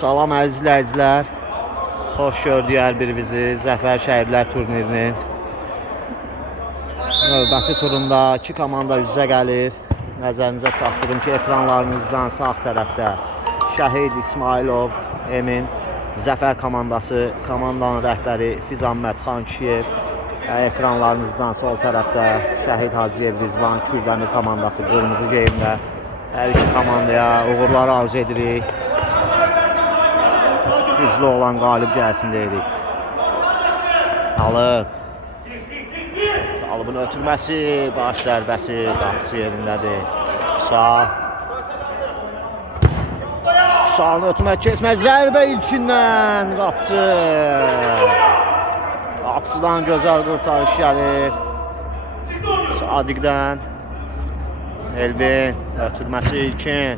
Salam əziz izləyicilər. Xoş gördük hər birinizi Zəfər Şəhidlər turnirinin növbəti turunda iki komanda üzə gəlir. Nəzərinizə çatdırım ki, ekranlarınızdan sağ tərəfdə Şəhid İsmailov Emin Zəfər komandası, komandanın rəhbəri Fizanmət Xankişiyev. Ekranlarınızdan sol tərəfdə Şəhid Hacıyev Rizvan Kürdəmir komandası qırmızı geyimlə. Hər iki komandaya uğurlar arzu edirik. Güclü olan qalib gəlsin deyirik. Talıbın ötürməsi, baş zərbəsi, qapısı yerindədir. Sağını ötürmək keçmək, zərbə ilkindən qapısı. Qapısıdan gözəl qurtarış gəlir. Sadiqdən Elvin ötürməsi ilkin.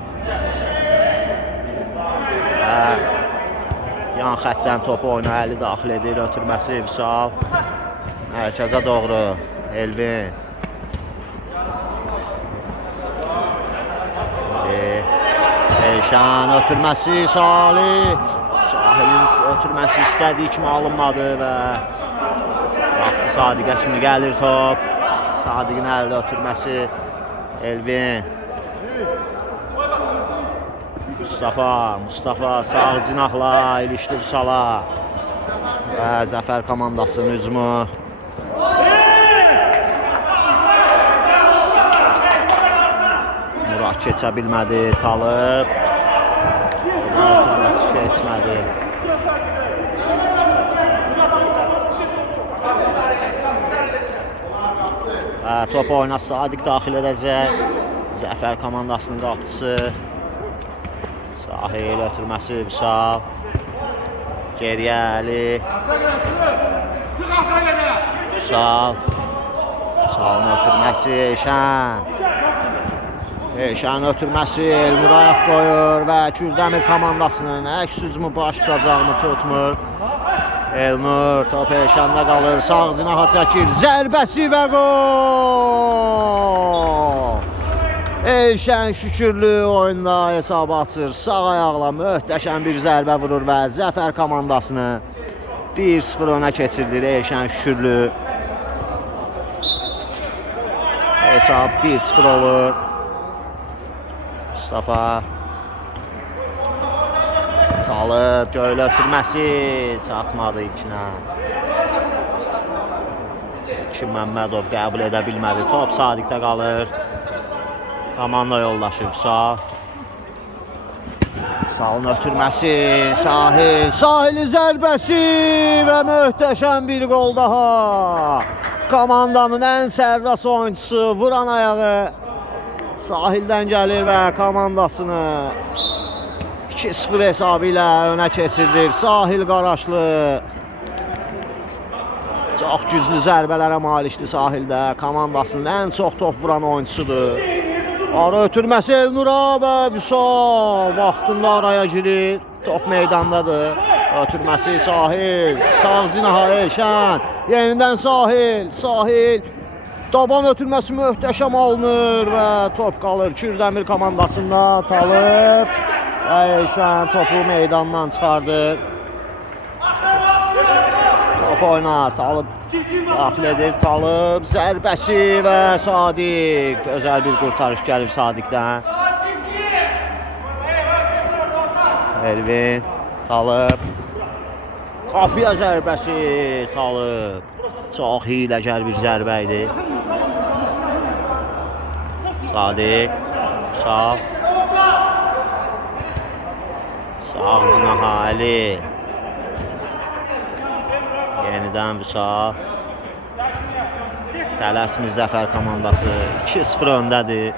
Yan xəttdən topu oyuna əli daxil edir, ötürməsi Vüsal. Mərkəzə doğru Elvin. Eyşan ötürməsi Salih. Sahilin ötürməsi istədiyi kimi alınmadı və vaxtı Sadiqə kimi gəlir top. Sadiqin əldə ötürməsi Elvin. Mustafa sağ cinahla ilişdi Vüsala. Və Zəfər komandasının hücumu. Murad keçə bilmədi, Talib. Keçmədi. Top oyuna Sadiq daxil edəcək. Zəfər komandasının qapısı. Sahil ötürməsi Vüsal. Geriyə Əli. Vüsal. Vüsalın ötürməsi Eyşan. Eyşan ötürməsi Elmur ayaq qoyur və Kürdəmir komandasının əks hücumu baş tutacağını tutmur. Elmur top Eyşanda qalır. Sağ cinaha çəkir. Zərbəsi və gol! Elşən Şükürlü oyunda hesabı açır. Sağ ayaqla möhtəşəm bir zərbə vurur və Zəfər komandasını 1-0 önə keçirdir Elşən Şükürlü. Hesab 1-0 olur. Mustafa. Talib göylə ötürməsi çatmadı ikinə. Kim Məmmədov qəbul edə bilmədi. Top Sadiqdə qalır. Komanda yoldaşı Vüsal. Vüsalın ötürməsi Sahil. Sahilin zərbəsi və möhtəşəm bir gol daha. Komandanın ən sərras oyuncusu vuran ayağı Sahildən gəlir və komandasını 2-0 hesabı ilə önə keçirdir. Sahil Qaraşlı çox güclü zərbələrə malikdir Sahildə. Komandasının ən çox top vuran oyuncusudur. Ara ötürməsi Elnura və Vüsal vaxtında araya girir. Top meydandadır. Ötürməsi Sahil. Sağ cinaha Eyşan. Yenidən Sahil. Sahil. Daban ötürməsi möhtəşəm alınır və top qalır Kürdəmir komandasında. Talib. Eyşan topu meydandan çıxardır. Top oyna. Talib daxil edir. Talib zərbəsi və Sadiq. Gözəl bir qurtarış gəlir Sadiqdən. Elvin. Talib. Qapıya zərbəsi Talib. Çox hiləgər bir zərbə idi. Sadiq. Sağ. Sağ cinaha Əli. Yenidən Vüsal. Tələsmir Zəfər komandası 2-0 öndədir.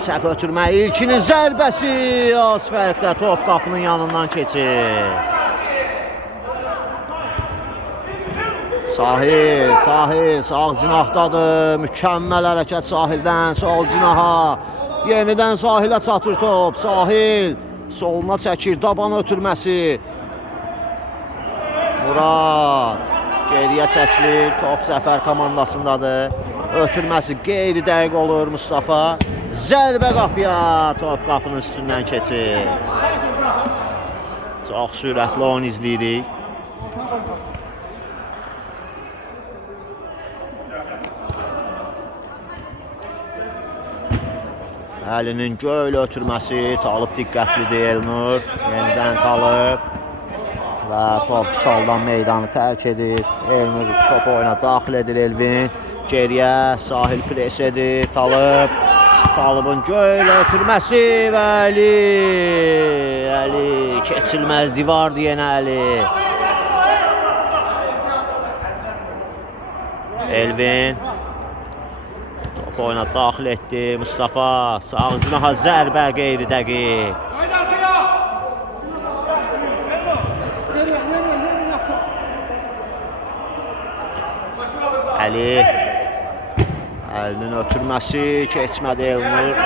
Səhv ötürmə ilkinin zərbəsi az fərqlə top qapının yanından keçir. Sahil sağ cinahdadır. Mükəmməl hərəkət Sahildən sol cinaha. Yenidən Sahilə çatır top. Sahil soluna çəkir. Daban ötürməsi. Murad geriyə çəkilir. Top Zəfər komandasındadır. Ötürməsi qeyri dəqiq olur Mustafa. Zərbə qapıya. Top qapının üstündən keçir. Çox sürətli oyun izləyirik. Əlinin göylə ötürməsi. Talib diqqətlidir Elnur. Yenidən Talib. Və top soldan meydanı tərk edir. Elnur top oyuna daxil edir Elvin. Geriyə Sahil pres edir. Talib. Talibin göylə ötürməsi və Əli keçilməz divardır yenə Əli. Elvin top oyuna daxil etdi Mustafa. Sağ cinaha zərbə qeyri dəqiq. Əlinin ötürməsi keçmədi Elnur.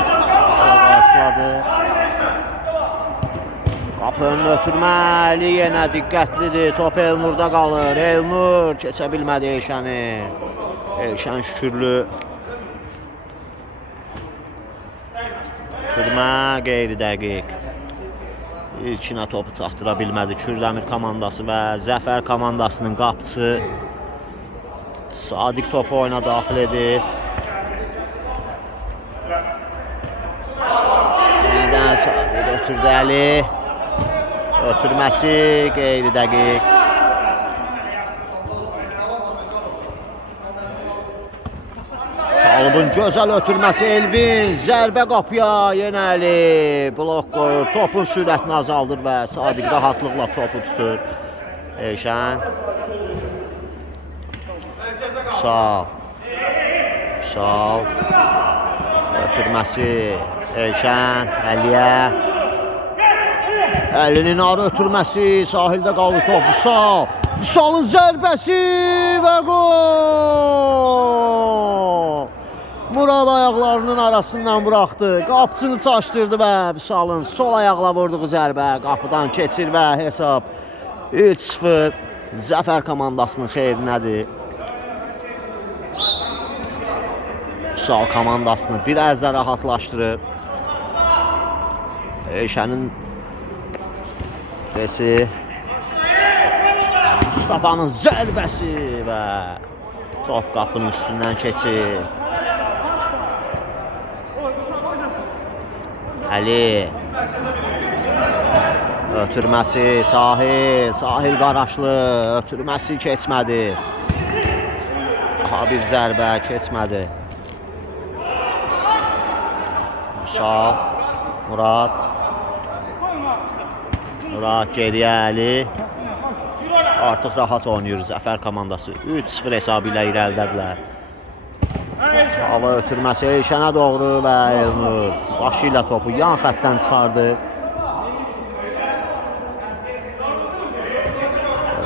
Qarşıladı. Qapının ötürməli yenə diqqətlidir. Top Elnurda qalır. Elnur keçə bilmədi Elşəni. Elşən Şükürlü. Ötürmə qeyri dəqiq. İlkinə topu çatdıra bilmədi Kürdəmir komandası və Zəfər komandasının qapısı. Sadiq topu oyuna daxil edir. Yenidən Sadiq ötürdü Əli. Ötürməsi qeyri dəqiq. Talibin gözəl ötürməsi Elvin. Zərbə qapıya yenə Əli. Blok qoyur. Topun sürətini azaldır və Sadiq rahatlıqla topu tutur. Elşən. Sal. Ötürməsi Elşən Əliyə. Əlinin arı ötürməsi. Sahildə qaldı top. Vüsalın zərbəsi və gol. Murad ayaqlarının arasından buraxdı. Qapçını çaşdırdı və Vüsalın sol ayaqla vurduğu zərbə qapıdan keçir və hesab 3-0 Zəfər komandasının xeyrinədir. Vüsal komandasını biraz da rahatlaşdırır. Elşənin presi. Mustafa'nın zərbəsi və top qapının üstündən keçir. Əli. Ötürməsi Sahil Qaraşlı. Ötürməsi keçmədi. Daha bir zərbə keçmədi. Vüsal. Murad geriyə Əli. Artıq rahat oynayır Zəfər komandası. 3-0 hesabı ilə irəlidədirlər. Hava ötürməsi Elşənə doğru və Elnur başı ilə topu yan xəttdən çıxardı.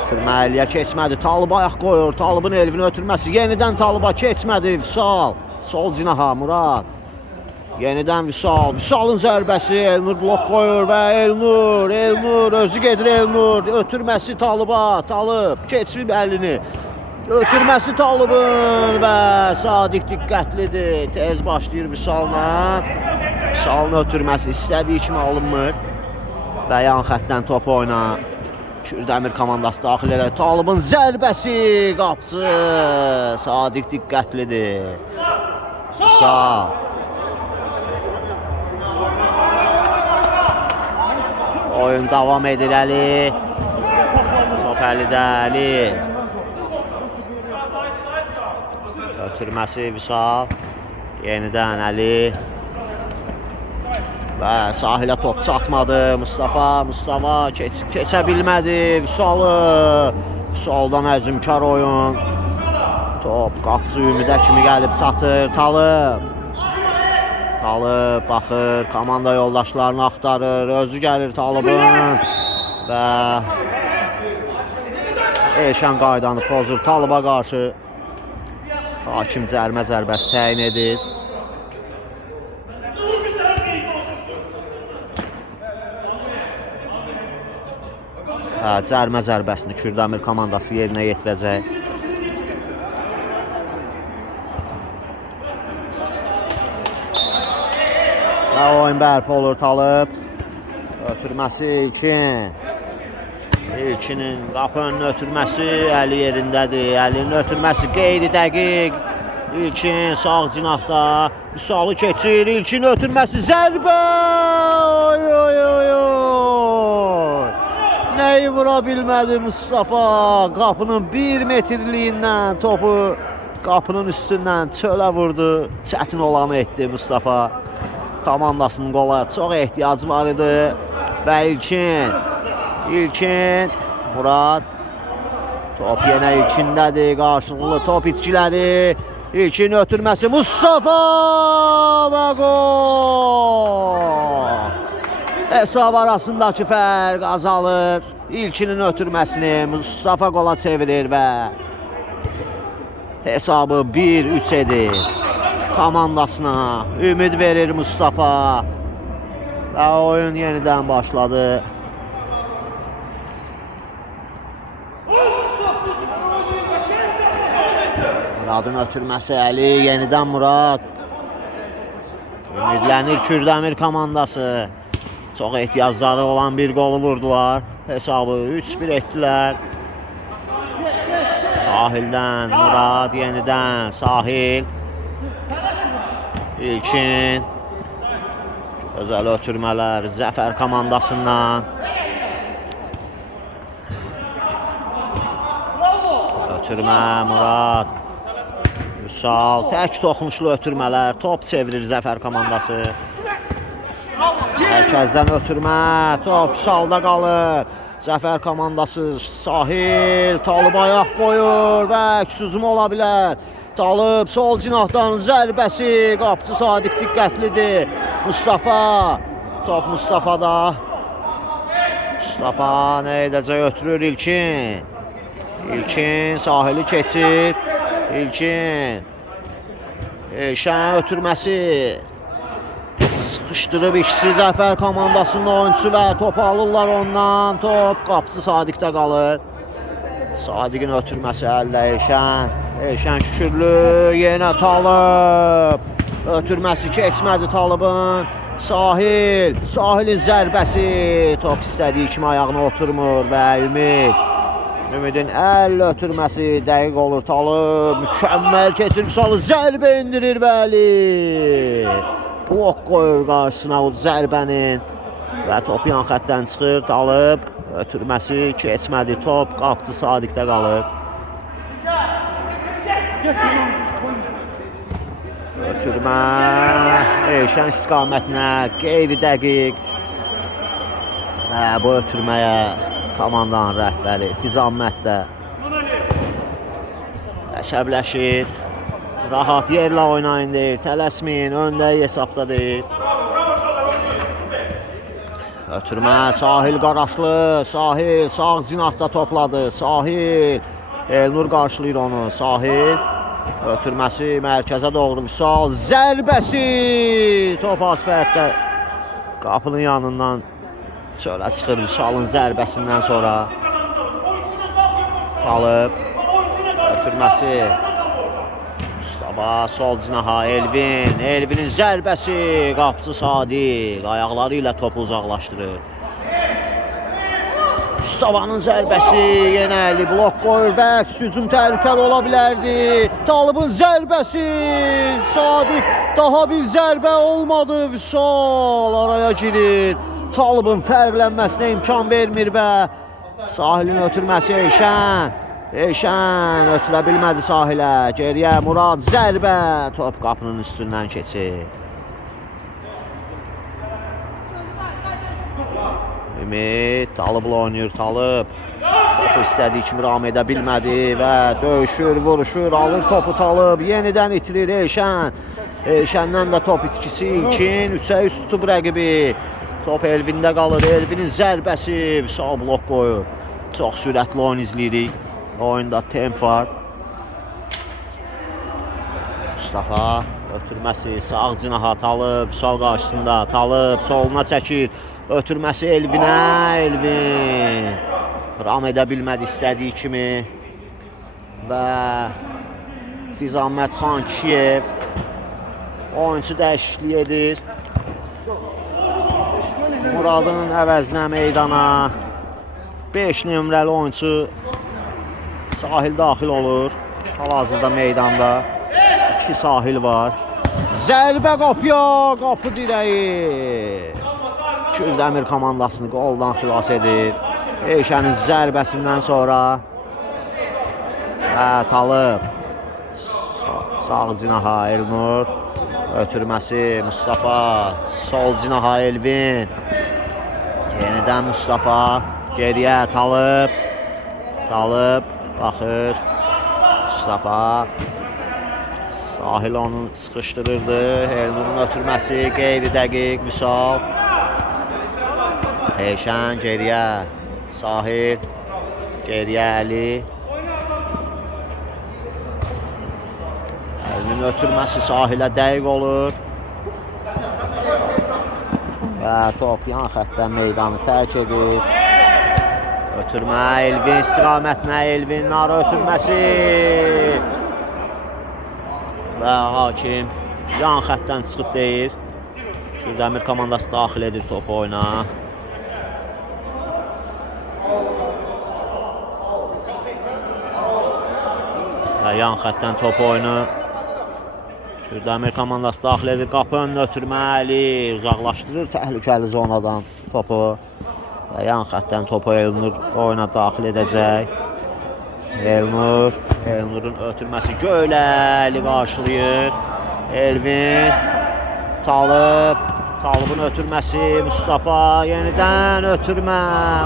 Ötürmə Əliyə keçmədi. Talib ayaq qoyur. Talibin Elvin ötürməsi. Yenidən Taliba keçmədi. Vüsal. Sol cinaha Murad. Yenidən Vüsal. Vüsalın zərbəsi. Elnur blok qoyur və Elnur özü gedir Elnur. Ötürməsi Taliba. Talib keçib əlini. Ötürməsi Talibin və Sadiq diqqətlidir. Tez başlayır Vüsal'la. Vüsal'ın ötürməsi istədiyi kimi alınmır. Və yan xəttdən top oyna. Kürdəmir komandası daxil edir. Talibin zərbəsi. Qapçı. Sadiq diqqətlidir. Vüsal. Oyun davam edir Əli. Top Əlidə Əli. Ötürməsi Vüsal. Yenidən Əli. Və sahilə top çatmadı. Mustafa keçə bilmədi. Vüsaldan əzmkar oyun. Top qapçı Ümidə kimi gəlib çatır. Talib baxır, komanda yoldaşlarını axtarır, özü gəlir Talibin və Elşən qaydanı pozur Taliba qarşı. Hakim cərmə zərbəsi təyin edir. Cərmə zərbəsini Kürdəmir komandası yerinə yetirəcək. Və oyun bərpa olur, Talib. Ötürməsi İlkin. İlkinin qapı önünə ötürməsi, əli yerindədir. Əlinin ötürməsi qeyri dəqiq. İlkin sağ cinahda Vüsalı keçir. İlkin ötürməsi zərbə. Oy oy oy oy. Nəyi vura bilmədi Mustafa? Qapının 1 metrliyindən topu qapının üstündən çölə vurdu. Çətin olanı etdi Mustafa. Komandasının qola çox ehtiyacı var idi. Və İlkin, Murad. Top yenə İlkindədir. Qarşılıqlı top itkiləri. İlkin ötürməsi Mustafa və gol. Hesab arasındakı fərq azalır. İlkinin ötürməsini Mustafa qola çevirir və hesabı 1-3 edir. Komandasına ümid verir Mustafa. Və oyun yenidən başladı. Muradın ötürməsi Əli, yenidən Murad. Ümidlənir Kürdəmir komandası. Çox ehtiyacları olan bir qolu vurdular. Hesabı 3-1 etdilər. Sahildən Murad, yenidən Sahil. İlkin. Gözəl ötürmələr Zəfər komandasından. Ötürmə Murad. Vüsal, tək toxunuşlu ötürmələr. Top çevirir Zəfər komandası. Mərkəzdən ötürmə. Top Vüsalda qalır. Zəfər komandası Sahil. Talib ayaq qoyur və hücum ola bilər. Talib sol cinahdan zərbəsi. Qapıcı Sadiq diqqətlidir. Mustafa. Top Mustafa'da. Mustafa nə edəcək, ötürür İlkin. İlkin Sahili keçir. İlkin. Elşən ötürməsi. Sıxışdırıb ikisi Zəfər komandasının oyuncusu və topu alırlar ondan. Top qapıcı Sadiqdə qalır. Sadiqin ötürməsi əldə Elşən. Elşən şükürlü, yenə Talib. Ötürməsi keçmədi Talibin. Sahilin zərbəsi. Top istədiyi kimi ayağına oturmur və Ümidin əl ötürməsi dəqiq olur. Talib mükəmməl keçir. Vüsalı zərbə indirir Vəli. Blok qoyur qarşısına o zərbənin. Və top yan xətdən çıxır. Talib ötürməsi keçmədi. Top qapıcı Sadiqdə qalır. Ötürmə Elşən istiqamətinə qeyri dəqiq. Və bu ötürməyə komandanın rəhbəri Fizamət də əsəbləşir. Rahat yerlə oynayın deyir. Tələsməyin, öndə hesabda deyir. Ötürmə Sahil Qaraşlı. Sahil sağ cinahda topladı. Sahil Elnur qarşılayır onu. Sahil ötürməsi mərkəzə doğru. Vüsal zərbəsi. Top az fərqdə qapının yanından çölə çıxır Vüsalın zərbəsindən sonra. Talib ötürməsi. Mustafa sol cinaha Elvinin zərbəsi. Qapıcı Sadiq ayaqları ilə topu uzaqlaşdırır. Mustafa'nın zərbəsi yenə Əli blok qoyur və hücum təhlükəli ola bilərdi. Talibin zərbəsi. Sadiq daha bir zərbə olmadı. Vüsal araya girir. Talibin fərqlənməsinə imkan vermir və Sahilin ötürməsi Elşən ötürə bilmədi Sahilə. Geriyə Murad zərbə. Top qapının üstündən keçir. Ümid Taliblə oynayır. Talib topu istədiyi kimi ram edə bilmədi və döyüşür, vuruşur, alır topu Talib. Yenidən itirir Elşən. Elşəndən də top itkisi İlkin 3'ə 3 tutub rəqibi. Top Elvində qalır. Elvinin zərbəsi. Vüsal blok qoyur. Çox sürətli oyun izləyirik. Oyunda temp var. Mustafa ötürməsi sağ cinaha Talib. Vüsal qarşısında. Talib soluna çəkir. Ötürməsi Elvin. Ram edə bilmədi istədiyi kimi. Və Fizamət Xan Kiyev oyuncu dəyişikliyi edir. Muradın əvəzinə meydana 5 nömrəli oyunçu Sahil daxil olur. Hal-hazırda meydanda 2 Sahil var. Zərbə qapıya, qapı dirəyi. Kürdəmir komandasını qoldan xilas edir. Eşənin zərbəsindən sonra Talib sağ cinaha Elnur, ötürməsi Mustafa, sol cinaha Elvin, yenidən Mustafa, geriyə Talib baxır, Mustafa, Sahil onu sıxışdırırdı. Elnurun ötürməsi qeyri dəqiq. Vüsal, Eşən geriyə, Sahil geriyə, Əli, Əlinin ötürməsi Sahilə dəqiq olur və top yan xəttdən meydanı tərk edir. Ötürmə Elvin istiqamətinə, Elvin narı ötürməsi və hakim yan xəttdən çıxıb deyir. Kürdəmir komandası daxil edir topu oyuna. Və yan xəttdən topu oyunu Kürdəmir komandası daxil edir. Qapı önünə ötürməli, uzaqlaşdırır təhlükəli zonadan topu. Və yan xəttdən topu Elnur oyuna daxil edəcək. Elnurun ötürməsi Göyləli qarşılayır. Elvin, Talibin ötürməsi Mustafa, yenidən ötürmə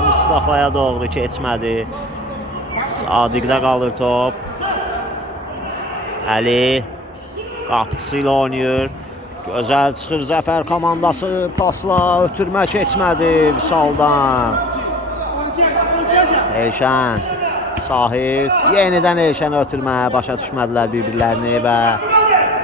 Mustafaya doğru keçmədi. Sadiqdə qalır top. Əli qapısı ilə oynayır. Gözəl çıxır Zəfər komandası, pasla ötürmə keçmədi Vüsaldan. Eşən, Sahil, yenidən Eşən ötürmə, başa düşmədilər bir-birlərini və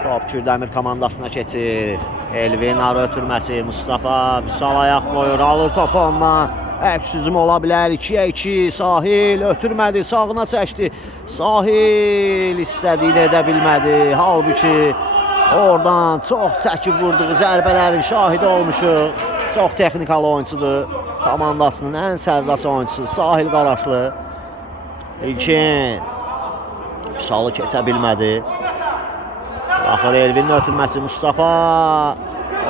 top Kürdəmir komandasına keçir. Elvin arı ötürməsi, Mustafa, Vüsal ayaq qoyur, alır topu ondan. Əks hücum ola bilər, 2-yə 2, Sahil ötürmədi, sağına çəkdi. Sahil istədiyini edə bilmədi. Halbuki oradan çox çəkib vurduğu zərbələrin şahidi olmuşuq. Çox texnikalı oyuncudur. Komandasının ən sərras oyuncusu Sahil Qaraşlı. İlkin Vüsalı keçə bilmədi. Baxır Elvinin ötürməsi, Mustafa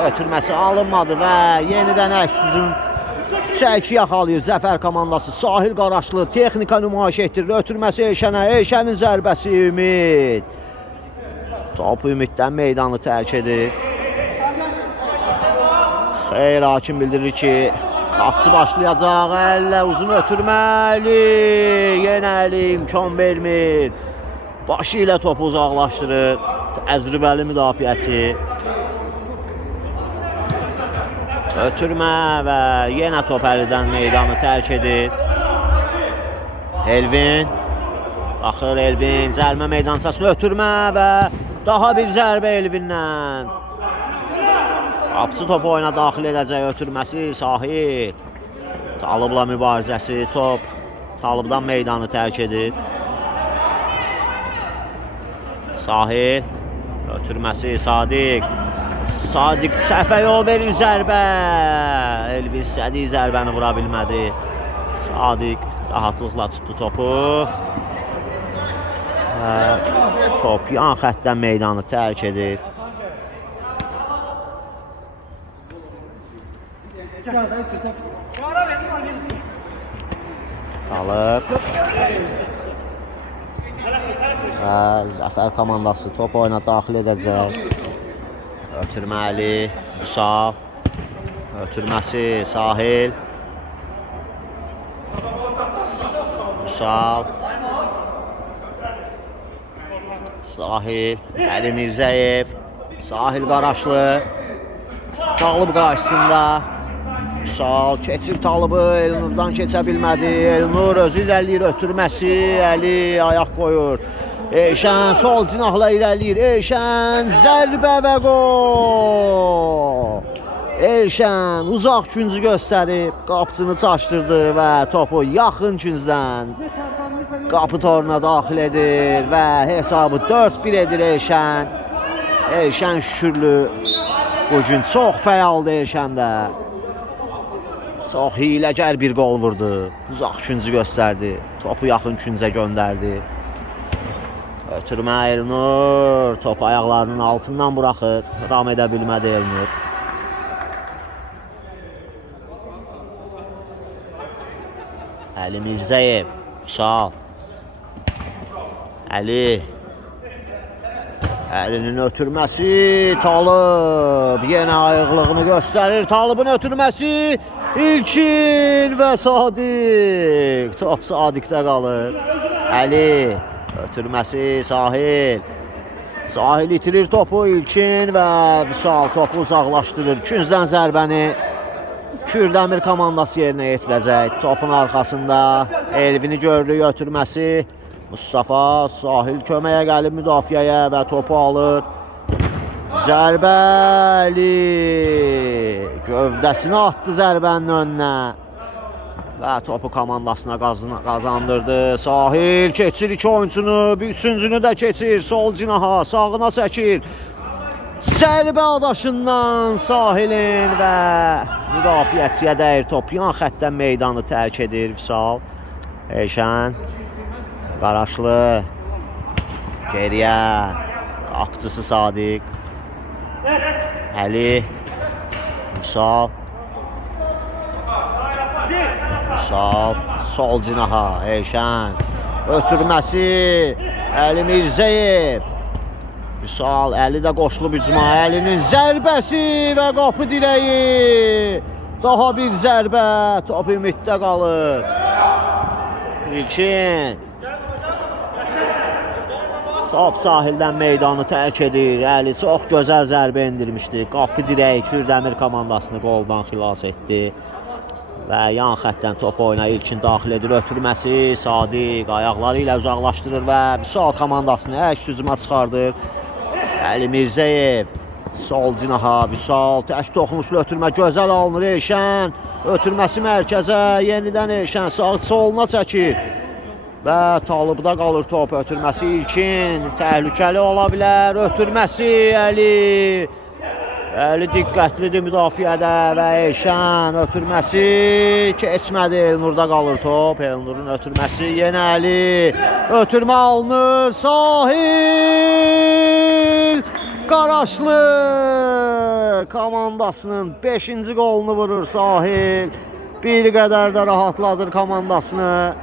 ötürməsi alınmadı və yenidən əks hücum 3-2 yaxalayır Zəfər komandası. Sahil Qaraşlı texnika nümayiş etdirir. Ötürməsi Eşənə, Eşənin zərbəsi Ümid. Top Ümiddən meydanı tərk edir. Xeyr, hakim bildirir ki qapısı başlayacaq. Əllə uzun ötürməli. Yenə Əli imkan vermir. Başı ilə topu uzaqlaşdırır. Təcrübəli müdafiəçi. Ötürmə və yenə top Əlidən meydanı tərk edir. Elvin. Baxır Elvin, cəlmə meydançasına ötürmə və daha bir zərbə Elvindən. Qapısı topu oyuna daxil edəcək, ötürməsi Sahil. Talibla mübarizəsi, top Talibdan meydanı tərk edir. Sahil, ötürməsi Sadiq. Sadiq səhvə yol verir zərbə. Elvin istədiyi zərbəni vura bilmədi. Sadiq rahatlıqla tutdu topu. Top yan xəttdən meydanı tərk edir. Talib. Zəfər komandası top oyuna daxil edəcək. Ötürməli, Vüsal. Ötürməsi Sahil. Vüsal. Sahil, Əli Mirzəyev. Sahil Qaraşlı. Talib qarşısında. Vüsal keçir Talibı, Elnurdan keçə bilmədi. Elnur özü irəliyir, ötürməsi. Əli ayaq qoyur. Eşən sol cinahla irəliyir. Eşən zərbə və qol. Eşən uzaq küncü göstərib qapısını çaşdırdı və topu yaxın küncdən qapı toruna daxil edir və hesabı 4-1 edir Eşən. Eşən Şükürlü Bu gün çox fəaldır Elşəndə. Çox hiləgər bir qol vurdu. Uzaq küncü göstərdi. Topu yaxın küncə göndərdi. Ötürmə Elnur. Top ayaqlarının altından buraxır. Ram edə bilmədi Elnur. Əli Mirzəyev. Sağ. Əli. Əlinin ötürməsi. Talib. Yenə ayıqlığını göstərir. Talibin ötürməsi. İlkin və Sadiq. Top Sadiqdə qalır. Əli. Ötürməsi Sahil. Sahil itirir topu. İlkin və Vüsal topu uzaqlaşdırır. Küncdən zərbəni Kürdəmir komandası yerinə yetirəcək. Topun arxasında Elvini görürük ötürməsi. Mustafa Sahil köməyə gəlib müdafiəyə və topu alır. Zərbəli gövdəsini attı zərbənin önünə və topu komandasına qazandırdı. Sahil keçir iki oyuncunu, üçüncünü də keçir. Sol cinaha, sağına çəkir. Zərbə adaşından Sahilin və müdafiəçiyə dəyir top. Yan xəttdən meydanı tərk edir Vüsal. Elşən Qaraşlı geriyə, qapıcısı Sadiq. Əli Vüsal. Vüsal sol cinaha Elşən ötürməsi Əli Mirzəyev. Vüsal Əli də qoşulub hücuma. Əlinin zərbəsi və qapı dirəyi. Daha bir zərbə. Top ümiddə qalır. İlkin. Top sahildən meydanı tərk edir. Əli çox gözəl zərbə endirmişdi. Qapı dirəyi Kürdəmir komandasını qoldan xilas etdi. Və yan xəttdən top oyuna İlkin daxil edir. Ötürməsi Sadiq ayaqları ilə uzaqlaşdırır və Vüsal komandasını əks hücuma çıxardır. Əli Mirzəyev sol cinaha Vüsal tək toxunuşlu ötürmə gözəl alınır. Elşən ötürməsi mərkəzə yenidən Elşən sağ soluna çəkir. Və Talıbda qalır top. Ötürməsi İlkin təhlükəli ola bilər. Ötürməsi Əli. Əli diqqətlidir müdafiədə və Elşən ötürməsi keçmədi. Elnurda qalır top. Elnurun ötürməsi yenə Əli. Ötürmə alınır. Sahil Qaraşlı komandasının 5-ci qolunu vurur Sahil. Bir qədər də rahatladır komandasını.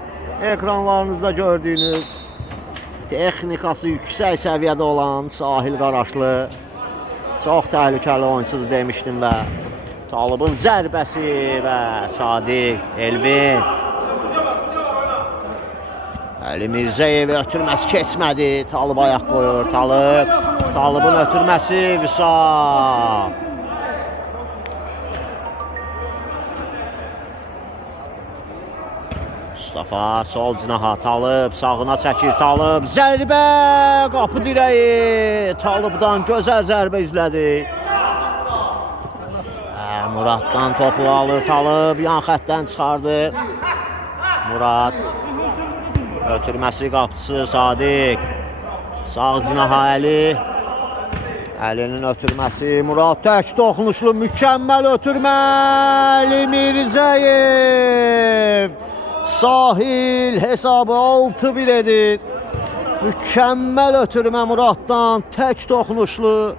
Ekranlarınızda gördüyünüz texnikası yüksək səviyyədə olan Sahil Qaraşlı çox təhlükəli oyuncudur demişdim və Talibin zərbəsi və Sadiq Elvin. Əli Mirzəyev ötürməsi keçmədi. Talib ayaq qoyur. Talibin ötürməsi Vüsal. Mustafa sol cinaha Talib sağına çəkir. Talib zərbə qapı dirəyi. Talibdan gözəl zərbə izlədi. Muraddan topu alır Talib yan xəttdən çıxardır. Murad ötürməsi qapıcısı Sadiq. Sağ cinaha Əli. Əlinin ötürməsi Murad tək toxunuşlu mükəmməl ötürmə Əli Mirzəyev. Sahil hesabı 6-1 edir. Mükəmməl ötürmə Muraddan tək toxunuşlu.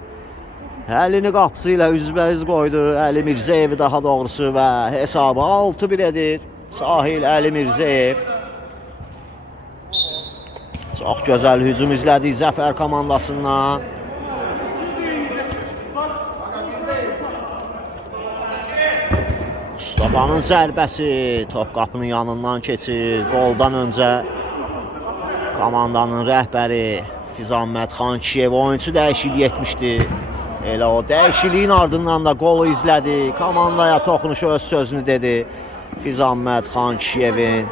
Əlini qapısı ilə üzbəüz qoydu. Əli Mirzəyev daha doğrusu və hesabı 6-1 edir. Sahil Əli Mirzəyev. Çox gözəl hücum izlədik Zəfər komandasından. Mustafa'nın zərbəsi top qapının yanından keçir. Qoldan öncə komandanın rəhbəri Fizanmət Xan Kişiyev oyuncu dəyişikliyi etmişdi. Elə o dəyişikliyin ardından da qolu izlədi. Komandaya toxunuşu öz sözünü dedi. Fizanmət Xan Kişiyevin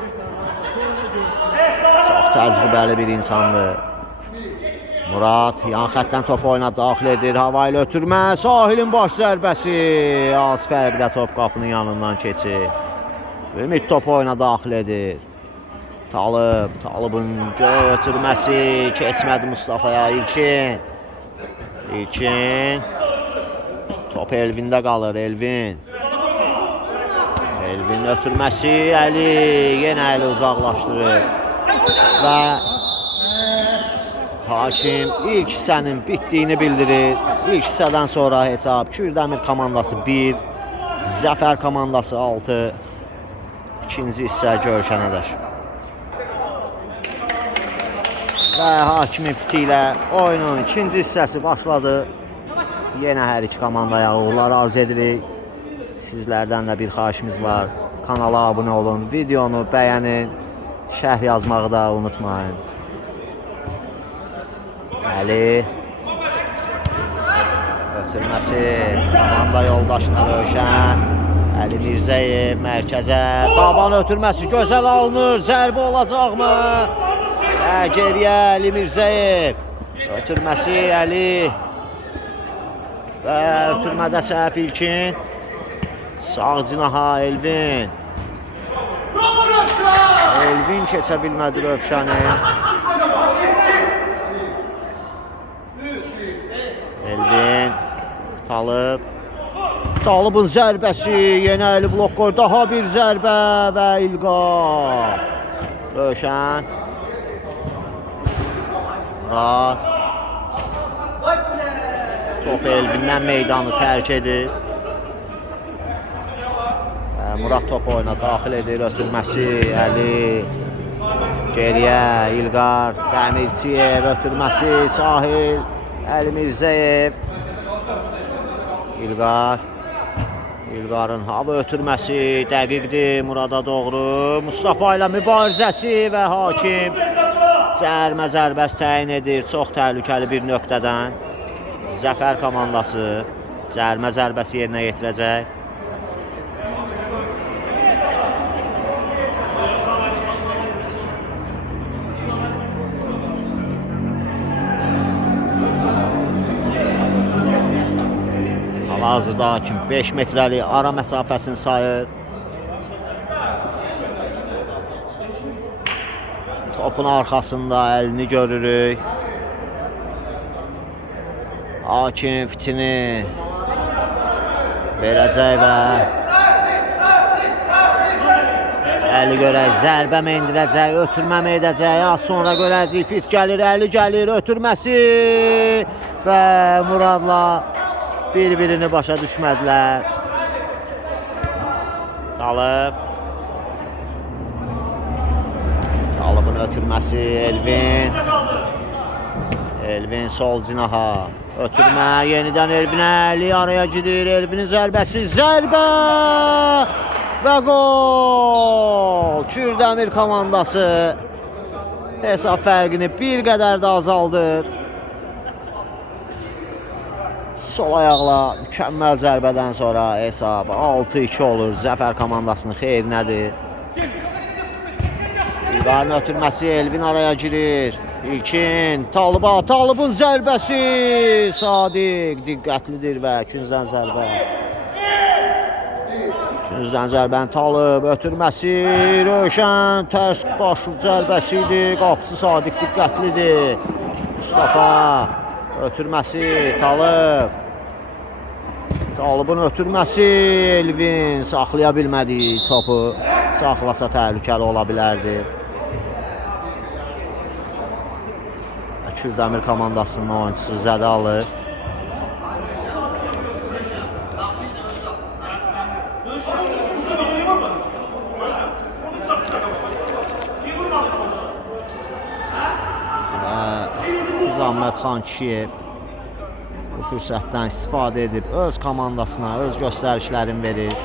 çox təcrübəli bir insandır. Murad yan xəttdən top oyuna daxil edir. Hava ilə ötürmə. Sahilin baş zərbəsi. Az fərqlə top qapının yanından keçir. Ümid top oyuna daxil edir. Talibin ötürməsi keçmədi Mustafa'ya. İlkin. Top Elvində qalır, Elvin. Elvin ötürməsi, Əli yenə Əli uzaqlaşdırır. Və hakim ilk hissənin bitdiyini bildirir. İlk hissədən sonra hesab Kürdəmir komandası 1, Zəfər komandası 6. İkinci hissə görüşənədir. Və hakimin fiti ilə oyunun ikinci hissəsi başladı. Yenə hər iki komandaya uğurlar arzu edirik. Sizlərdən də bir xahişimiz var. Kanala abunə olun, videonu bəyənin, şərh yazmağı da unutmayın. Əli ötürməsi, komanda yoldaşına Rövşən. Əli Mirzəyev mərkəzə, taban ötürməsi gözəl alınır, zərbə olacaqmı? Və geriyə Əli Mirzəyev, ötürməsi Əli və ötürmədə səhv İlkin. Sağ cinaha Elvin. Elvin keçə bilmədi Rövşəni. Elvin Talib. Talibin zərbəsi, yenə Əli blok qoyur, daha bir zərbə və İlqar. Rövşən. Murat. Top Elvindən meydanı tərk edir. Murat top oyuna daxil edir, ötürməsi Əli. Geriyə İlqar, Dəmirçiyev, ötürməsi Sahil, Əli Mirzəyev. İlqar. İlqarın hava ötürməsi dəqiqdir Murada doğru. Mustafa ilə mübarizəsi və hakim cərimə zərbəsi təyin edir. Çox təhlükəli bir nöqtədən. Zəfər komandası cərimə zərbəsi yerinə yetirəcək. Hazırda hakim 5 metrəlik ara məsafəsini sayır. Topun arxasında əlini görürük. Hakim fitini verəcək və Əli görək, zərbə mi indirəcək, ötürmə mi edəcək, az sonra görəcək, fit gəlir, Əli gəlir, ötürməsi və Muradla bir-birini başa düşmədilər. Talib. Talibin ötürməsi Elvin. Elvin sol cinaha. Ötürmə yenidən Elvinə, Əli araya girir, Elvinin zərbəsi, zərbə və gol! Kürdəmir komandası hesab fərqini bir qədər də azaldır. Sol ayaqla mükəmməl zərbədən sonra hesab 6-2 olur. Zəfər komandasının xeyrinədir. İlqarın ötürməsi, Elvin araya girir. İlkin, Talıba, Talibin zərbəsi. Sadiq diqqətlidir və küncdən zərbə. Küncdən zərbəni Talib, ötürməsi Rövşən, tərs baş zərbəsi idi. Qapısı Sadiq diqqətlidir. Mustafa. Ötürməsi Talib. Talibin ötürməsi Elvin saxlaya bilmədi topu. Saxlasa təhlükəli ola bilərdi. Kürdəmir komandasının oyuncusu zədə alır. Zahmət Xan Kişiyev bu fürsətdən istifadə edib öz komandasına öz göstərişlərini verir.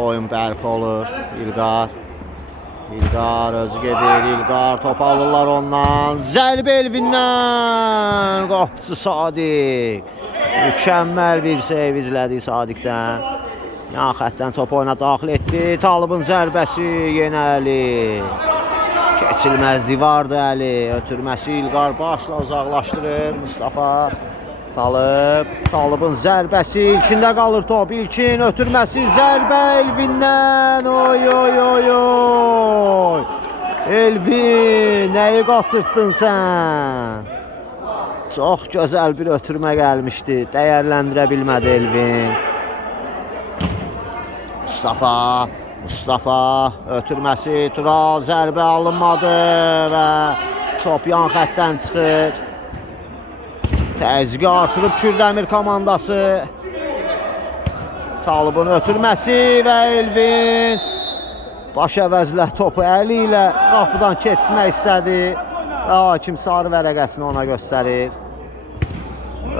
Oyun bərpa olur. İlqar. İlqar özü gedir. İlqar top alırlar ondan. Zərbə Elvindən. Qapıcı Sadiq. Mükəmməl bir seyv izlədik Sadiqdən. Yan xəttdən top oyuna daxil etdi. Talibin zərbəsi yenə Əli. Keçilməzliyi vardı Əli. Ötürməsi İlqar başla uzaqlaşdırır. Mustafa. Talib. Talibin zərbəsi. İlkində qalır top. İlkin ötürməsi. Zərbə Elvindən. Oy oy oy oy. Elvin, nəyi qaçırtdın sən? Çox gözəl bir ötürmə gəlmişdi. Dəyərləndirə bilmədi Elvin. Mustafa ötürməsi, Tural zərbə alınmadı və top yan xəttdən çıxır. Təzyiqi artırıb Kürdəmir komandası. Talıbın ötürməsi və Elvin baş əvəzlə topu əli ilə qapıdan keçmək istədi. Hakim sarı vərəqəsini ona göstərir.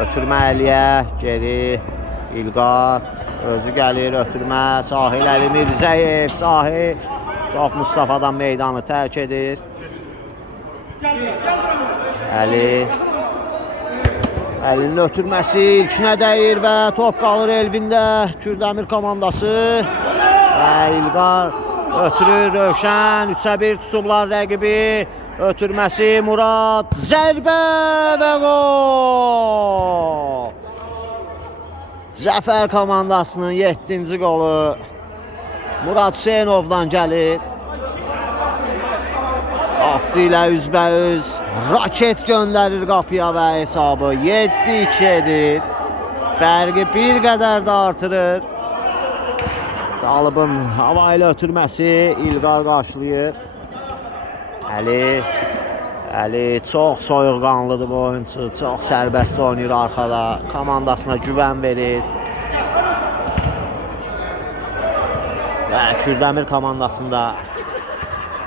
Ötürmə Əliyə, geri İlqar özü gəlir, ötürmə Sahil Əli Mirzəyev, Sahil top Mustafadan meydanı tərk edir. Əlinin ötürməsi ilkinə dəyir və top qalır Elvində. Kürdəmir komandası və İlqar ötürür, Rövşən 3-1 tutublar rəqibi. Ötürməsi Murad, zərbə və gol! Zəfər komandasının 7-ci qolu Murad Hüseynovdan gəlir. Qapıcı ilə üzbəüz raket göndərir qapıya və hesabı 7-2 edir. Fərqi bir qədər də artırır. Talıbın hava ilə ötürməsi İlqar qarşılayır. Əli çox soyuqqanlıdır bu oyuncu, çox sərbəst oynayır arxada, komandasına güvən verir. Və Kürdəmir komandasında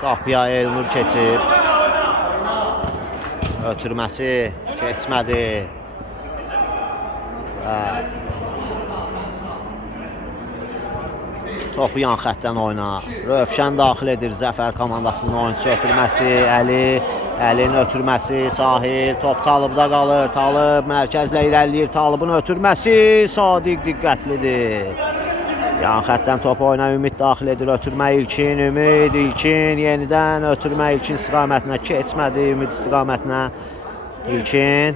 qapıya Elnur keçir. Ötürməsi keçmədi. Topu yan xəttdən oyna. Rövşən daxil edir Zəfər komandasının oyuncusu. Ötürməsi Əlinin ötürməsi Sahil. Top Talıbda qalır. Talıb mərkəzlə irəliləyir. Talıbın ötürməsi Sadiq diqqətlidir. Yan xəttdən top oyna. Ümid daxil edir. Ötürmə İlkin. Ümid İlkin yenidən ötürmə İlkin istiqamətinə keçmədi. Ümid istiqamətinə İlkin.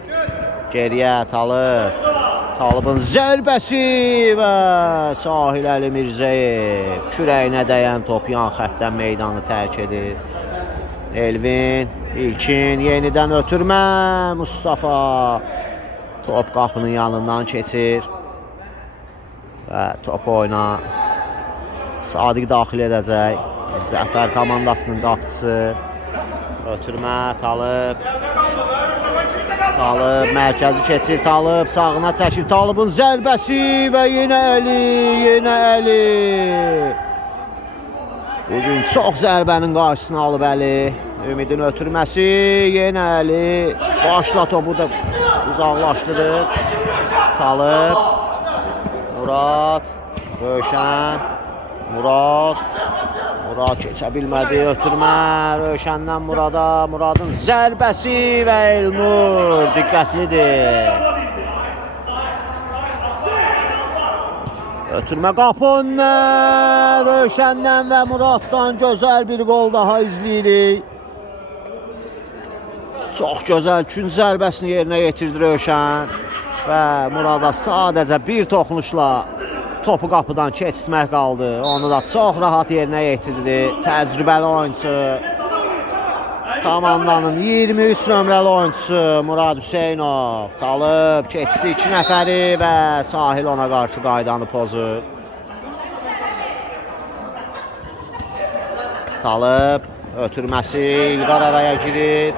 Geriyə Talıb. Talıbın zərbəsi və Sahil Əli Mirzəyev kürəyinə dəyən top yan xəttdən meydanı tərk edir. Elvin, İlkin yenidən ötürmə, Mustafa top qapının yanından keçir və top oyna. Sadiq daxil edəcək. Zəfər komandasının qapıcısı. Ötürmə Talıb. Talıb mərkəzi keçir, Talıb sağına çəkir, Talıbın zərbəsi və yenə Əli. Bugün çox zərbənin qarşısını alıb Əli. Ümidin ötürməsi, yenə Əli. Başla topu da uzaqlaşdırır. Talıb, Murad, Rövşən, Murad keçə bilmədi, ötürmə Rövşəndən Murada, Muradın zərbəsi və Elnur diqqətlidir. Ötürmə qapını Rövşəndən və Muraddan gözəl bir qol daha izləyirik. Çox gözəl kün zərbəsini yerinə yetirdi Rövşən və Murada sadəcə bir toxunuşla topu qapıdan keçirmək qaldı. Onu da çox rahat yerinə yetirdi. Təcrübəli oyuncu. Komandanın 23 nömrəli oyuncusu Murad Hüseynov. Talıb keçdi 2 nəfəri və Sahil ona qarşı qaydanı pozur. Talıb ötürməsi, İlqar araya girir.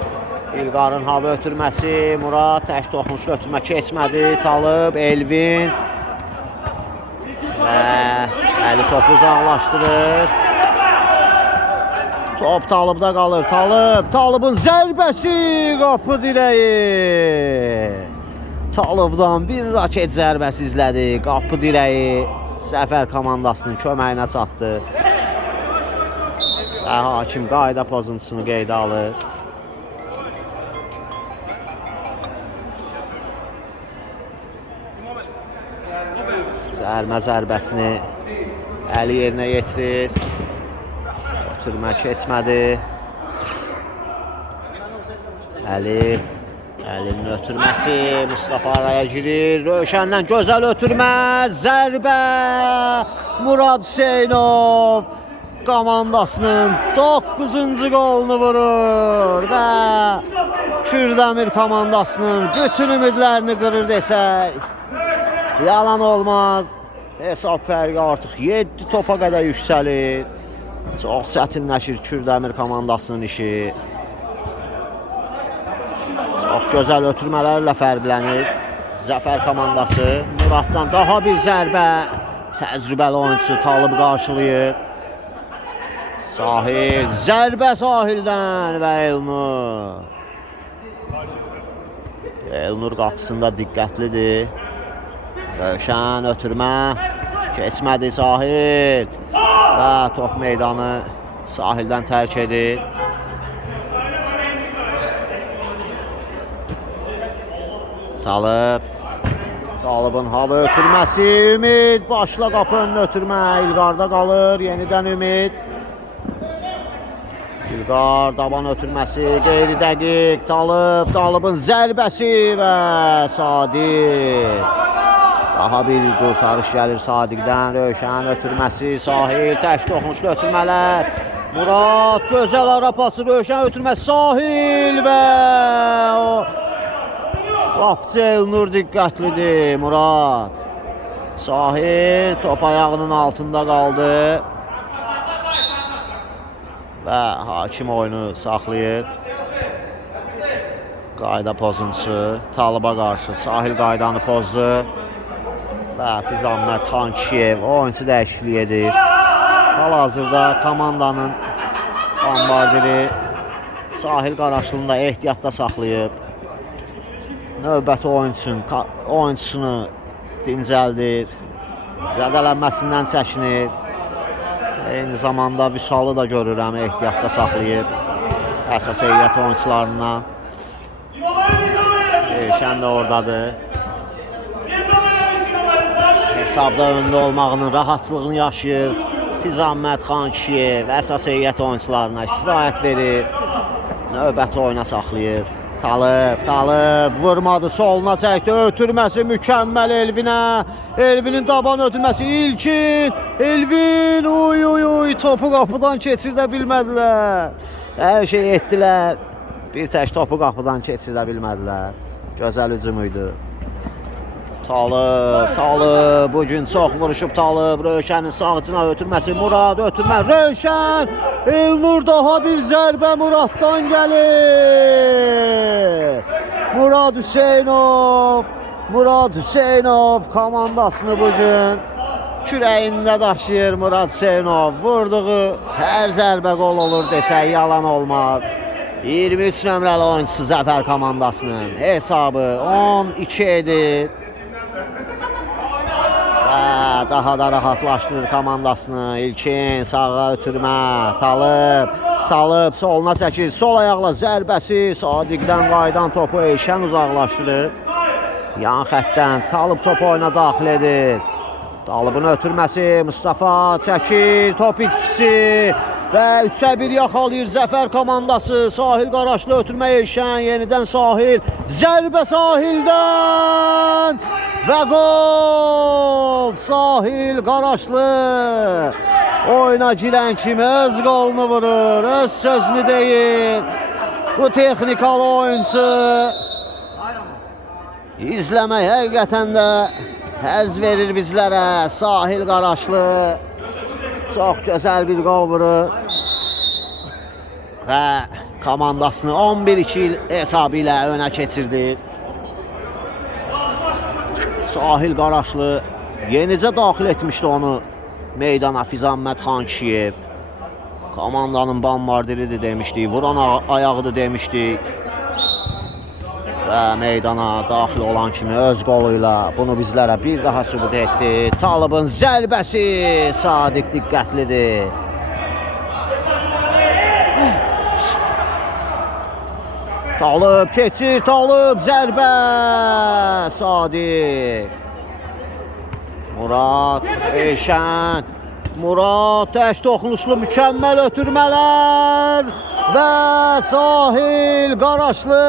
İlqarın hava ötürməsi, Murad tək toxunuşlu ötürmə keçmədi. Talıb, Elvin. Əli topu uzaqlaşdırır. Top Talıbda qalır. Talıbın zərbəsi qapı dirəyi. Talıbdan bir raket zərbəsi izlədi. Qapı dirəyi Zəfər komandasının köməyinə çatdı. Və hakim qayda pozuntusunu qeydə alır. Cərmə zərbəsini Əli yerinə yetirir. Ötürmə keçmədi. Əlinin ötürməsi, Mustafa araya girir. Rövşəndən gözəl ötürmə, zərbə Murad Hüseynov komandasının 9-cu qolunu vurur və Kürdəmir komandasının bütün ümidlərini qırır desək yalan olmaz. Hesab fərqi artıq 7 topa qədər yüksəlir. Çox çətinləşir Kürdəmir komandasının işi. Çox gözəl ötürmələrlə fərqlənir Zəfər komandası. Muraddan daha bir zərbə. Təcrübəli oyunçu Talib qarşılayır. Sahil, zərbə Sahildən və Elnur. Elnur qapısında diqqətlidir. Rövşən ötürmə. Keçmədi Sahil. Və top meydanı Sahildən tərk edir. Talib. Talibin hava ötürməsi. Ümid başla qapı önünə ötürmə. İlqarda qalır. Yenidən Ümid. İlqar daban ötürməsi. Qeyri dəqiq. Talib. Talibin zərbəsi və Sadiq. Daha bir qurtarış gəlir Sadiqdən. Rövşən ötürməsi. Sahil. Tək toxunuşlu ötürmələr. Murad. Gözəl ara pası. Rövşən ötürməsi. Sahil və qapıcı Elnur diqqətlidir. Murad. Sahil top ayağının altında qaldı. Və hakim oyunu saxlayır. Qayda pozuntusu Taliba qarşı. Sahil qaydanı pozdu. Və Fizamət Xankişiyev oyuncu dəyişikliyi edir. Hal-hazırda komandanın bombardiri Sahil Qaraşlını da ehtiyatda saxlayıb. Növbəti oyunçusunu dincəldir. Zədələnməsindən çəkinir. Eyni zamanda Vüsalı da görürəm ehtiyatda saxlayıb. Əsas heyət oyunçularından. Elşən də oradadır. Hesabda öndə olmağının rahatlığını yaşayır. Fizamət Xankişiyev əsas heyət oyunçularına istirahət verir. Növbəti oyuna saxlayır. Talib vurmadı, soluna çəkdi, ötürməsi mükəmməl Elvinə. Elvinin daban ötürməsi İlkin. Elvin, uy, topu qapıdan keçirdə bilmədilər. Hər şey etdilər. Bir tək topu qapıdan keçirdə bilmədilər. Gözəl hücum idi. Talib bugün çox vuruşub Talib. Rövşənin sağcına ötürməsi. Murad ötürmə. Rövşən. Elnur daha bir zərbə Muraddan gəlir. Murad Hüseynov komandasını bugün kürəyində daşıyır Murad Hüseynov. Vurduğu hər zərbə qol olur desək yalan olmaz. 23 nömrəli oyuncusu Zəfər komandasının hesabı 12 edir. Daha da rahatlaşdırır komandasını. İlkin sağa ötürmə. Talib soluna çəkir. Sol ayaqla zərbəsi. Sadiqdən qaydan topu Elşən uzaqlaşdırır. Yan xəttdən Talib topu oyuna daxil edir. Talibin ötürməsi. Mustafa çəkir. Top itkisi. Və 3-ə 1 yaxalayır Zəfər komandası. Sahil Qaraşlı ötürmə Elşən. Yenidən Sahil. Zərbə Sahildən. Və gol! Sahil Qaraşlı oyuna girən kimi öz qolunu vurur, öz sözünü deyir. Bu texnikalı oyuncu izləmək həqiqətən də həzz verir bizlərə. Sahil Qaraşlı çox gözəl bir qol vurur və komandasını 11-2 hesabı ilə önə keçirdi. Sahil Qaraşlı yenicə daxil etmişdi onu meydana Fizamət Xankişiyev. Komandanın bombardiridir demişdik, vuran ayağıdır demişdik. Və meydana daxil olan kimi öz qoluyla bunu bizlərə bir daha sübut etdi. Talibin zərbəsi, Sadiq diqqətlidir. Talib keçir, Talib zərbə, Sadiq. Murad, Elşən, Murad tək toxunuşlu mükəmməl ötürmələr və Sahil Qaraşlı.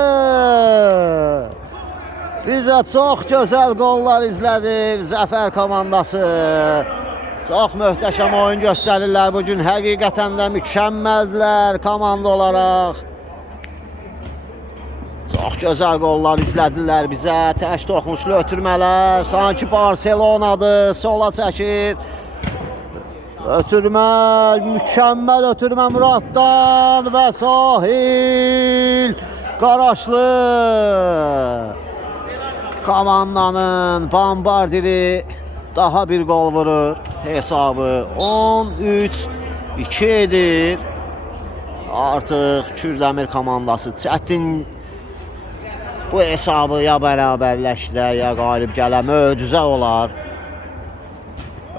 Bizə çox gözəl qollar izlədir Zəfər komandası. Çox möhtəşəm oyun göstərirlər bugün. Həqiqətən də mükəmməldilər komanda olaraq. Çox gözəl qollar izlədilər bizə. Tək toxunuşlu ötürmələr. Sanki Barcelonadır. Sola çəkir. Ötürmə, mükəmməl ötürmə Muraddan və Sahil Qaraşlı. Komandanın bombardiri daha bir gol vurur. Hesabı 13-2 edir. Artıq Kürdəmir komandası çətin bu hesabı ya bərabərləşdirə, ya qalib gələ möcüzə olar.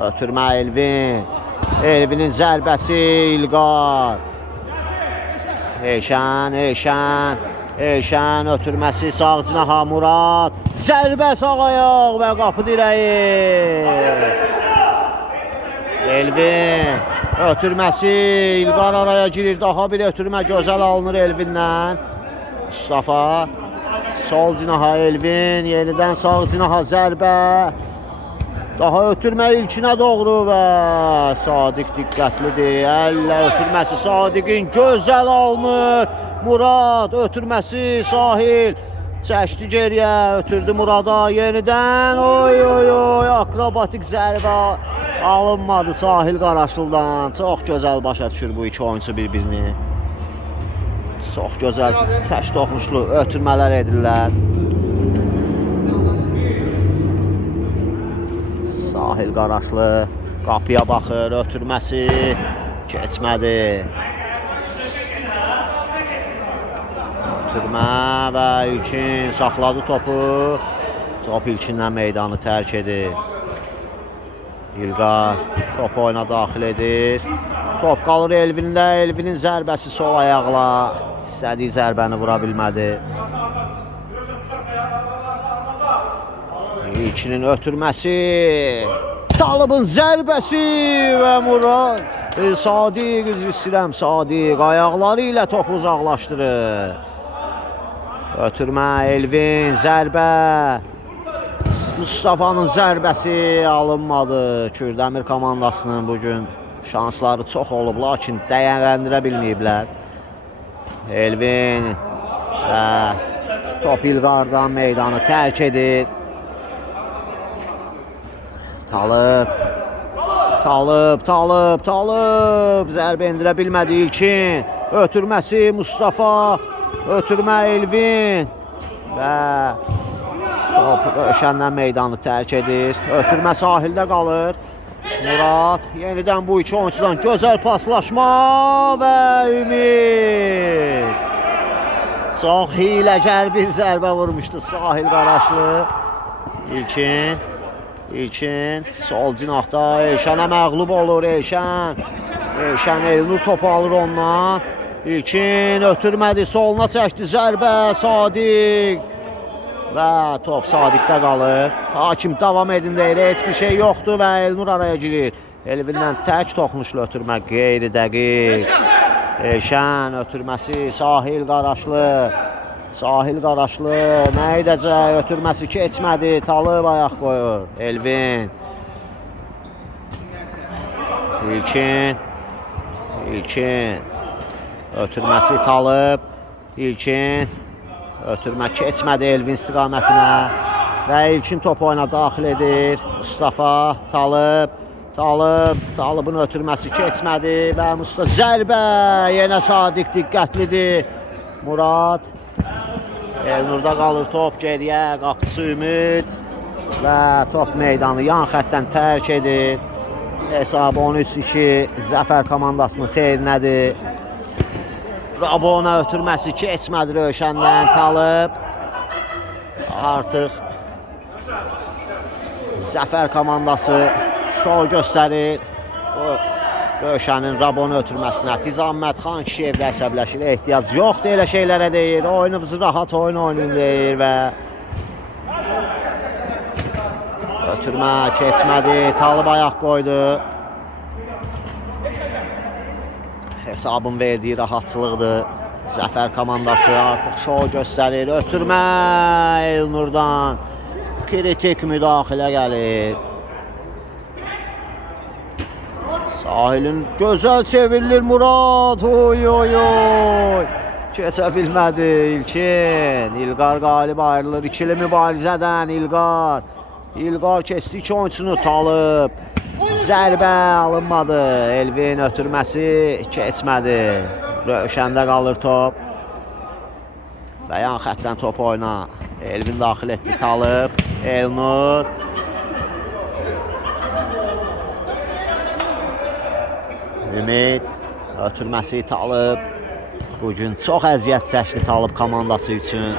Ötürmə Elvin. Elvinin zərbəsi İlqar. Elşən ötürməsi sağ cinaha Murad. Zərbə sağ ayaq və qapı dirəyi. Elvin ötürməsi İlqar araya girir. Daha bir ötürmə gözəl alınır Elvindən. Mustafa sol cinaha Elvin. Yenidən sağ cinaha zərbə. Daha ötürmə ilkinə doğru və Sadiq diqqətlidir. Əllə ötürməsi Sadiqin gözəl alınır. Murad ötürməsi Sahil çəkdi geriyə, ötürdü Murada yenidən. Oy akrobatik zərbə alınmadı Sahil Qaraşlıdan. Çox gözəl başa düşür bu iki oyunçu bir-birini. Çox gözəl tək toxunuşlu ötürmələr edirlər. Sahil Qaraşlı qapıya baxır, ötürməsi keçmədi. Ötürmə və İlkin saxladı topu. Top İlkindən meydanı tərk edir. İlqar top oyuna daxil edir. Top qalır Elvində. Elvinin zərbəsi sol ayaqla. İstədiyi zərbəni vura bilmədi. İlkinin ötürməsi. Talıbın zərbəsi və Murad. Sadiq üzr istəyirəm. Sadiq ayaqları ilə topu uzaqlaşdırır. Ötürmə Elvin zərbə. Mustafa'nın zərbəsi alınmadı. Kürdəmir komandasının bugün şansları çox olub, lakin dəyərləndirə bilməyiblər. Elvin və top İlqardan meydanı tərk edir. Talıb zərbə endirə bilmədi İlkin. Ötürməsi Mustafa. Ötürmə Elvin və top Rövşəndən meydanı tərk edir. Ötürmə sahildə qalır. Murad yenidən bu iki oyuncudan gözəl paslaşma və Ümid. Çox hiləgər bir zərbə vurmuşdu Sahil Qaraşlı. İlkin sol cinahda Elşənə məğlub olur. Elşən Elnur topu alır ondan. İlkin ötürmədi, soluna çəkdi zərbə Sadiq və top Sadiqdə qalır. Hakim davam edin deyir, heç bir şey yoxdur və Elnur araya girir. Elvindən tək toxunuşlu ötürmə qeyri dəqiq. Elşən ötürməsi Sahil Qaraşlı nə edəcək, ötürməsi keçmədi, Talıb ayaq qoyur. Elvin İlkin ötürməsi Talıb. İlkin ötürmə keçmədi Elvin istiqamətinə və İlkin topu oyuna daxil edir. Mustafa Talıbın ötürməsi keçmədi və Mustafa zərbə, yenə Sadiq diqqətlidir. Murad Elnurda qalır top geriyə, qapısı Ümid və top meydanı yan xəttdən tərk edir. Hesabı 13-2 Zəfər komandasının xeyrinədir. Rabona ötürməsi keçmədi Rövşəndən. Talıb artıq Zəfər komandası şov göstərir. Rövşənin Rabona ötürməsinə Fizan Mədxan Kişiyev də əsəbləşir. Ehtiyac yoxdur elə şeylərə deyir. Oyunumuzu rahat oynayın deyir və ötürmə keçmədi. Talıb ayaq qoydu. Hesabın verdiyi rahatçılıqdır. Zəfər komandası artıq şov göstərir. Ötürmə Elnurdan kritik müdaxilə gəlir. Sahilin gözəl çevrilir Murad. Oy oy oy. Keçə bilmədi İlkin. İlqar qalib ayrılır. İkili mübarizədən İlqar. İlqar keçdi iki oyunçunu Talib. Zərbə alınmadı. Elvin ötürməsi keçmədi. Rövşəndə qalır top. Və yan xəttdən top oyna. Elvin daxil etdi Talib. Elnur. Ümid ötürməsi Talib. Bugün çox əziyyət çəkdi Talib komandası üçün.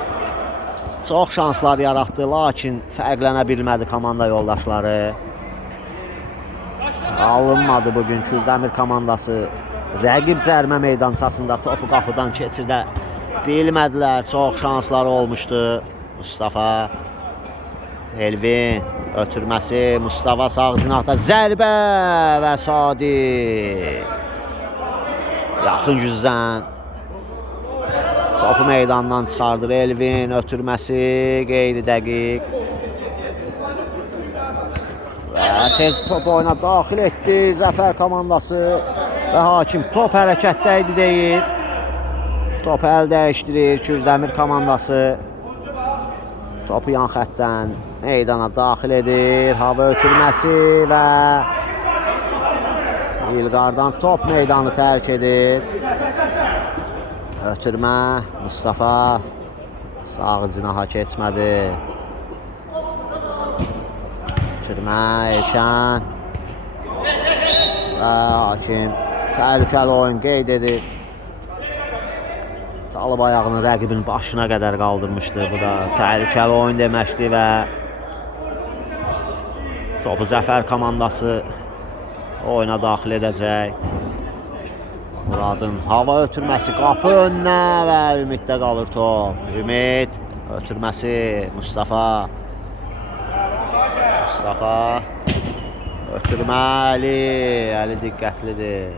Çox şanslar yaratdı, lakin fərqlənə bilmədi komanda yoldaşları. Alınmadı bugün Kürdəmir komandası. Rəqib cərmə meydançasında topu qapıdan keçirdə bilmədilər. Çox şansları olmuşdu. Mustafa. Elvin ötürməsi. Mustafa sağ cinahda zərbə və Sadiq. Yaxın güzdən. Topu meydandan çıxardır Elvin. Ötürməsi qeyri dəqiq. Və tez top oyuna daxil etdi Zəfər komandası. Və hakim top hərəkətdə idi deyir. Topu əl dəyişdirir Kürdəmir komandası. Topu yan xəttdən meydana daxil edir. Hava ötürməsi və İlqardan top meydanı tərk edir. Ötürmə Mustafa sağ cinaha keçmədi. Ötürmə Elşən və hakim təhlükəli oyun qeyd edir. Talib ayağını rəqibin başına qədər qaldırmışdı. Bu da təhlükəli oyun deməkdir və topu Zəfər komandası oyuna daxil edəcək. Muradın hava ötürməsi qapı önünə və Ümiddə qalır top. Ümid ötürməsi Mustafa. Mustafa ötürmə Əli. Əli diqqətlidir.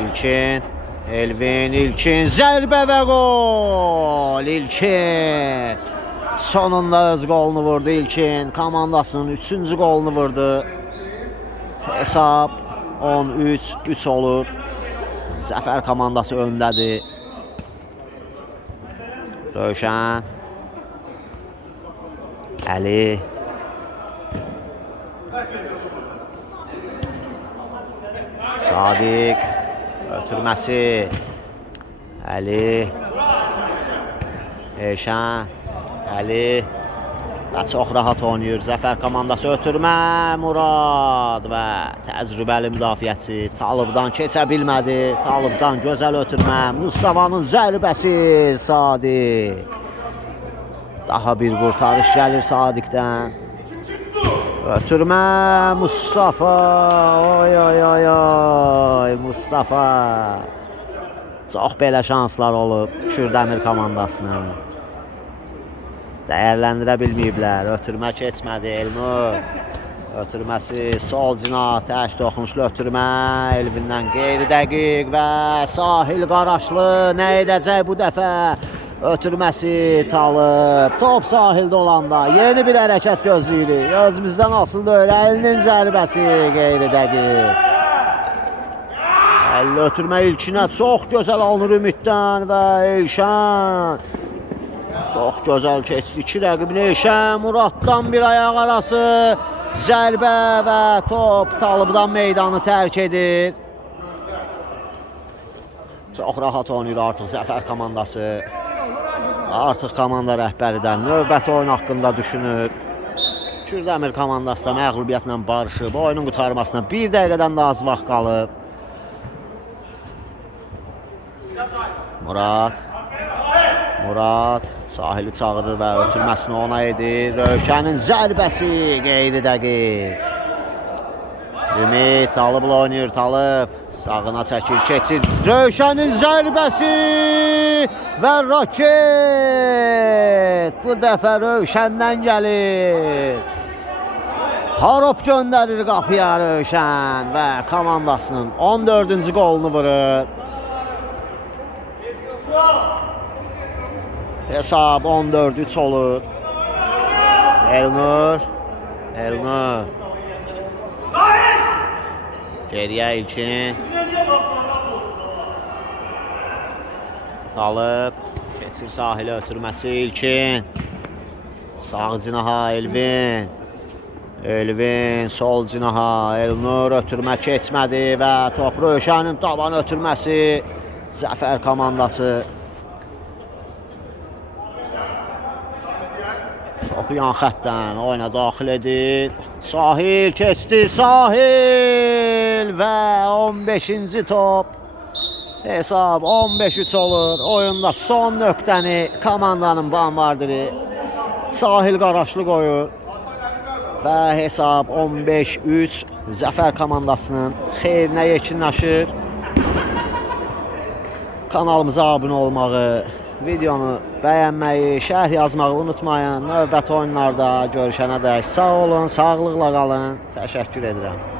İlkin. Elvin İlkin zərbə və gol. İlkin. Sonunda öz qolunu vurdu İlkin. Komandasının 3-cü qolunu vurdu. Hesab 13-3 olur. Zəfər komandası öndədir. Rövşən. Əli. Sadiq. Ötürməsi. Əli. Elşən. Əli. Və çox rahat oynayır Zəfər komandası. Ötürmə Murad və təcrübəli müdafiəçi Talibdan keçə bilmədi. Talibdan gözəl ötürmə. Mustafa'nın zərbəsi Sadiq. Daha bir qurtarış gəlir Sadiqdən. Ötürmə Mustafa. Oy oy oy oy Mustafa. Çox belə şanslar olub Kürdəmir komandasının. Dəyərləndirə bilməyiblər. Ötürmə keçmədi Elnur. Ötürməsi sol cinah, təş toxunuşlu ötürmə. Elvindən qeyri dəqiq və Sahil Qaraşlı nə edəcək bu dəfə? Ötürməsi Talib. Top sahildə olanda yeni bir hərəkət gözləyirik. Özümüzdən asıl deyil. Əlinin zərbəsi qeyri dəqiq. Əlli ötürmə İlkinə çox gözəl alınır Ümiddən və Elşən. Çox gözəl keçdi iki rəqibini Elşən. Muraddan bir ayaq arası zərbə və top Talibdan meydanı tərk edir. Çox rahat oynayır artıq Zəfər komandası. Artıq komanda rəhbəridən növbəti oyun haqqında düşünür. Kürdəmir komandası da məğlubiyyətlə barışıb. Oyunun qurtarmasına bir dəqiqədən də az vaxt qalıb. Murad Sahili çağırır və ötürməsini ona edir. Rövşənin zərbəsi qeyri dəqiq. Ümid Taliblə oynayır. Talib sağına çəkir, keçir. Rövşənin zərbəsi və raket. Bu dəfə Rövşəndən gəlir. Harop göndərir qapıya Rövşən və komandasının 14-cü qolunu vurur. Hesab 14-3 olur. Elnur Elnur. Geriyə İlkin. Talib. Keçir sahilə ötürməsi İlkin. Sağ cinaha Elvin. Elvin sol cinaha Elnur ötürmə keçmədi və top Rövşənin taban ötürməsi. Zəfər komandası. Topu yan xəttdən oyuna daxil edir. Sahil keçdi. Sahil və 15-ci top. Hesab 15-3 olur. Oyunda son nöqtəni komandanın bombardiri Sahil Qaraşlı qoyur. Və hesab 15-3 Zəfər komandasının xeyrinə yekunlaşır. Kanalımıza abunə olmağı, videonu bəyənməyi, şərh yazmağı unutmayın. Növbəti oyunlarda görüşənədək sağ olun, sağlıqla qalın. Təşəkkür edirəm.